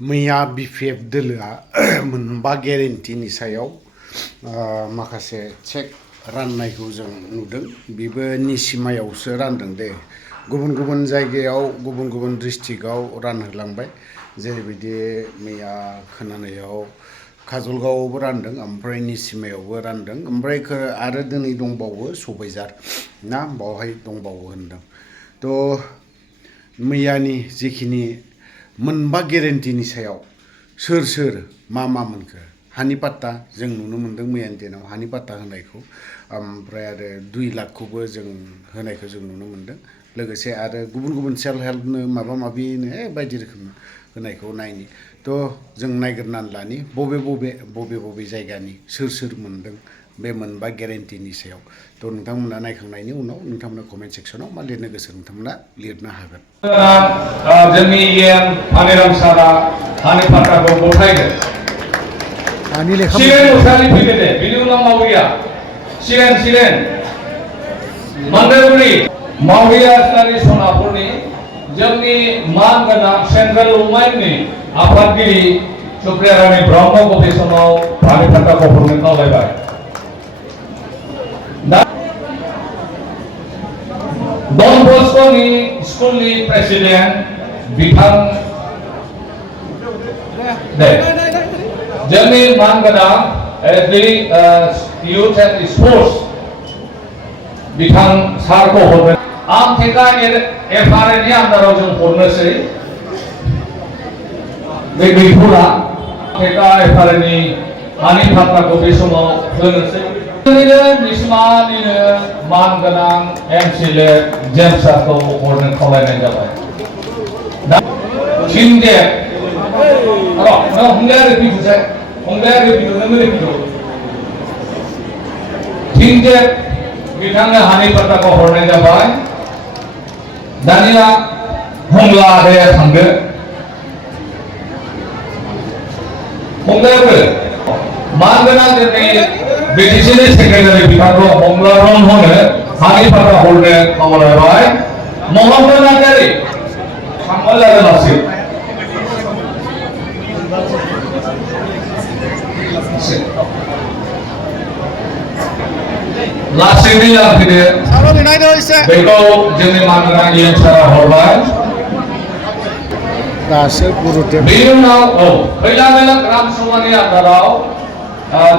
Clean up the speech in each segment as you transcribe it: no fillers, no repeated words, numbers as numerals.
मैया बिपिएफ दोलोआ मोनबा गेरेन्टिनि सायाव माखासे चेक राननायखौ जों नुदों। बेबो निसिमायावसो रानदों दे। गुबुन गुबुन जायगायाव गुबुन गुबुन डिस्ट्रिक्टआव रानहोलांबाय। जेरैबायदि मैया खोनानायाव काजलगावआवबो रानदों, ओमफ्राय निसिमायावबो रानदों, ओमफ्राय आरो दिनै दंबावो सबायझार ना बावहाय दंबावो होनदों। थ' मैयानि जिखिनि मोनबा गेरेन्टिनि सायाव सोर सोर मा मोनखो हानि पाट्टा जों नुनो मोनदों मैयानि दिनाव हानि पाट्टा होनायखौ, ओमफ्राय आरो 2 लाखखौबो जों होनायखौ जों नुनो मोनदों। लोगोसे आरो गुबुन गुबुन सेल्फ हेल्पनो माबा माबिनो बायदि रोखोम होनायखौ नायनि। थ' जों नायग्रोनानै लानि बबे जायगानि सोर मोनदों बे मोनबा गेरेन्टिनि सायाव। थ' नोंथांमोना नायखांनायनि उनाव नोंथांमोना कमेन्ट सेक्सनाव मा लिरनो गोसो नोंथांमोना लिरनो हागोन। जोंनि पानिराम सारा हानि पाट्टाखौ गथायदों। सिगां मुसारि फैदो दे, बिनि उनाव मावरिया सिगां मान्दारगुरि मावरिया इस्लारि सनापुरनि जोंनि मानगोनां सेन्ट्रेल गभर्नमेन्टनि आफादगिरि सुप्रिया रानी ब्रह्मखौ बे समाव हानि पाट्टाखौ हरनो खावलायबाय। डन बस्क'नि स्कुलनि प्रेसिडेन्ट बिथां दे जोंनि मानगोनां इउथ एन्ड स्पर्ट्स बिथां सारखौ हरनो। आं थेका एफआरएनि आन्दाराव जों हरनोसै बे गैथ'ला। थेका एफआरएनि हानि पाट्टाखौ बे समाव होनोसै। निसिमानिनो मानगोनां एमसिएलए जेम्स सारखौ हरनो खावलायनाय जाबाय। थिंजे थिंजे बिथांनो हानि पाट्टाखौ हरनाय जाबाय। दानिया हंला आदाया थांदो। हंलायाबो मानगोनां जोंनि बिटिसिनि सेक्रेटारि बिथांखौ हंला रन होनो हानि पाट्टा हरनो खावलायबाय। महम्मद नार्जारि थांबाय आरो लासैनो लांफैदो। बेखौ जोंनि मानगोनां इएम सारा हरबाय। बेनि उनाव खैला मैला ग्राम सभानि आन्दाराव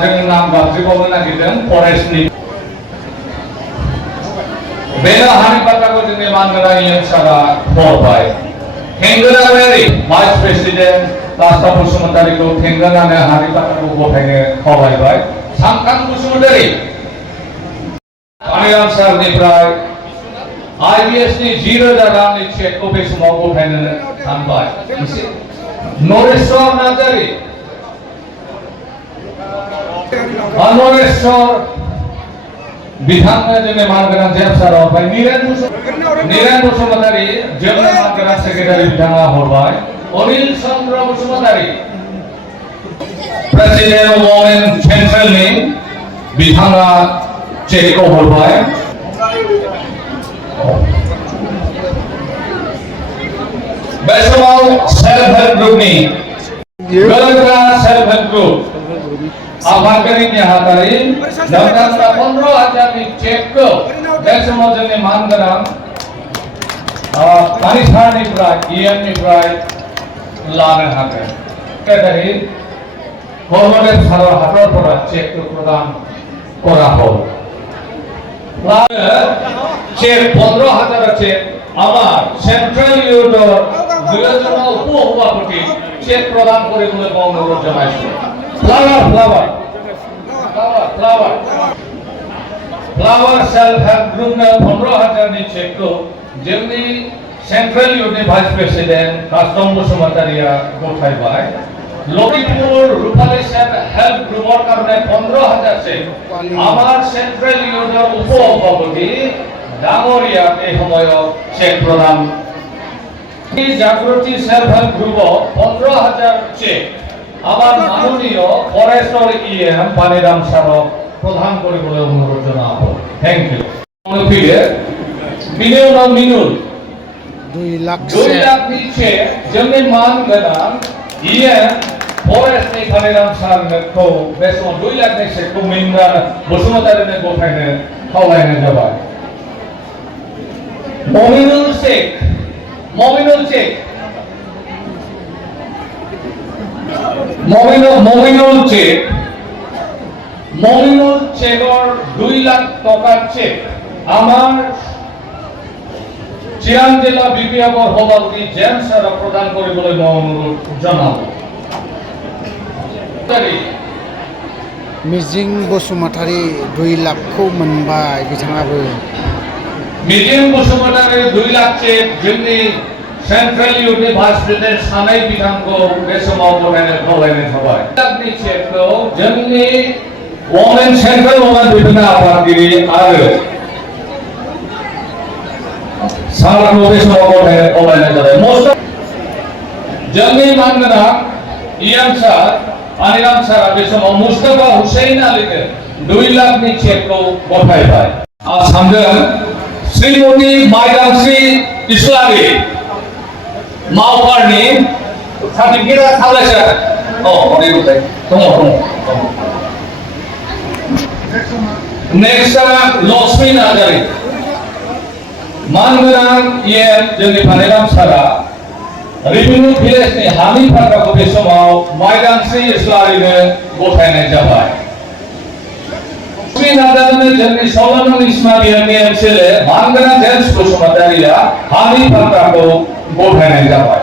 जों नाम गाबज्रिबावनो नागिरदों फरेस्टनि। बे हानि पाट्टाखौ जोंनि मानगोनां इएम सारा हरबाय। थेंगोनारि भाइस प्रेसिडेन्ट कास्टा बसुमतारिखौ थेंगोनानो हानि पाट्टाखौ गथायनो खावलायबाय। सामखां बसुमतारि पानिराम सारनिफ्राय आइबिएसनि 10,000 रांनि चेकखौ बे समाव गथायनो सानबाय। नरेश्वर नार्जारि नरेश्वर बिथांनो जोंनि मानगोनां जेम्स सारा हरबाय। निरेन बसुमतारि जोंनि मानगोनां सेक्रेटारि बिथाङा हरबाय। अनिल चन्द्र बसुमतारि प्रेसिडेन्ट वमेन सेन्ट्रेलनि बिथाङा चेकखौ हरबाय। बे समाव सेल्फ हेल्प ग्रुपनि गोरोंगोरा सेल्फ हेल्प ग्रुप आफादगिरि नेहातारि नोंथांमोना 15,000नि चेकखौ बे समाव जोंनि मानगोनां पानिसारनिफ्राय इएमनिफ्राय लानो हागोन। सेक्रेटारि कर्मदेव सारा हादरफोरा चेकखौ प्रदान करा हल। चेक 15,000 चेक আমার সেন্ট্রাল ইউরোপের 2 জন উপসভাপতি চেক প্রদান করে বলে অনুরোধ জানাইছে। फ्लावर सेल्फ हेल्प ग्रुप ने 15,000 नि चेक को जोंनि सेंट्रल इउनिट भाइस प्रेसिडेंट कास्टम बसुमतारिया गथायबाय। लखिमपुर रुपाली सेल्फ हेल्प ग्रुपर कारणे 15,000 चेक আমার सेंट्रल इउनिट उपसभापति डांगरिया এই সময়ত চেক প্রদান। জাগ্রতি সেল্ফ হেল্প গ্রুপ 15,000 চেক আমার মাননীয় ফরেস্টর ইএম পানিরাম সারক প্রদান করে বলে অনুরোধ জানানো হল। Thank you. Minul 2 lakh cheque जोंनि मानगोनां फरेस्टनि कालिराम सारखौ बे समाव 2 लाखनि चेकखौ मिंगा बसुमतारिनो गथायनो खावलायनाय जाबाय। ममिनुल शेख ममिनुल চেকৰ 2 লাখ টকাৰ চেক আমাৰ চিৰাং জিলা বিপিএফৰ সভাপতি জেমছ ছাৰক প্ৰদান কৰিবলৈ মই অনুৰোধ জনালোঁ। मिजिं बसुमतारी 2 लाखखौ मोनबाय बिथाङाबो। मिजिं बसुमतारी 2 लाख चेक जोंनि सेंट्रेल इउथनि भाइस प्रेसिडेन्ट सानै बिथांखौ बे समाव गथायनो खावलायनाय थाबाय। 2 लाखनि चेकखौ जोंनि सेंट्रेल वमेन बिफाननि आफादगिरि आरो सारखौ बे समाव गथायनो खावलायनाय जाबाय। जोंनि मानगोनां इयां सार आनिराम सारा बे समाव मुस्तफा हुसैन आलीनो 2 लाखनि चेकखौ गथायबाय। आसामजों श्रीमती माइदांस्रि इस्लारि मावफारनि सार्टिफिकेट खावलायसो दङ। नेक्स्ट लक्ष्मी नार्जारि मानगोनां जोंनि पानिराम सारा रेभिनिउ भिलेजनि हानि फाग्राखौ बे समाव माइदांस्रि इस्लारिनो गथायनाय जाबाय। लक्ष्मी नार्जारिनो जोंनि सलामन इस्माइलनि एमसिएलए मानगोनां जेम्स बसुमतारिया हानि फाग्राखौ गथायनाय जाबाय।